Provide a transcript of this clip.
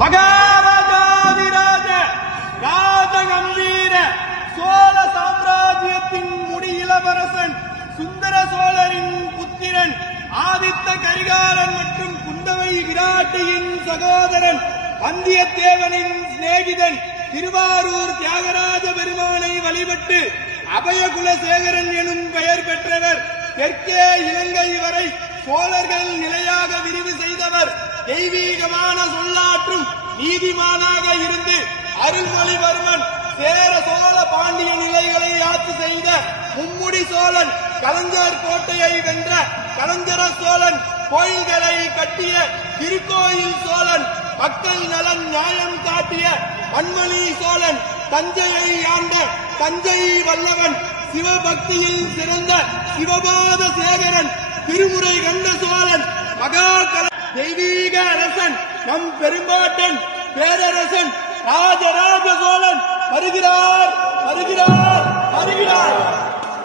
மகாராஜாதிராஜ ராஜகம்பீர சோழ சாம்ராஜ்யத்தின் முடியிளவரசன் சுந்தர சோழரின் புத்திரன் ஆதித்த கரிகாலன் மற்றும் குந்தவை விராட்டியின் சகோதரன் வந்தியத்தேவனின் சிநேகிதன் திருவாரூர் தியாகராஜ பெருமானை வழிபட்டு அபயகுலசேகரன் எனும் பெயர் பெற்றவர். தெற்கே இலங்கை வரை சோழர்கள் நிலையாக விரிவு செய்தவர். தெய்வீகமான சொல்லாற்றும் நீதிமானாக இருந்து அருள்மொழிவர்மன் சேர சோழ பாண்டிய நிலைகளை ஆட்சி செய்த மும்முடி சோழன், கலைஞர் கோட்டையை வென்ற கலைஞர சோழன், கோயில்களை கட்டிய திருக்கோயில் சோழன், மக்கள் நலன் நியாயம் காட்டிய வன்மலி சோழன், தஞ்சையை ஆண்ட தஞ்சை வல்லவன், சிவபக்தியில் சிறந்த சிவபாத சேகரன், திருமுறை கண்ட சோழன், மகாகல தெய்வீக அரசன், நம் பெரும்பாட்டன் பேரரசன் ராஜராஜ சோழன் வருகிறார்.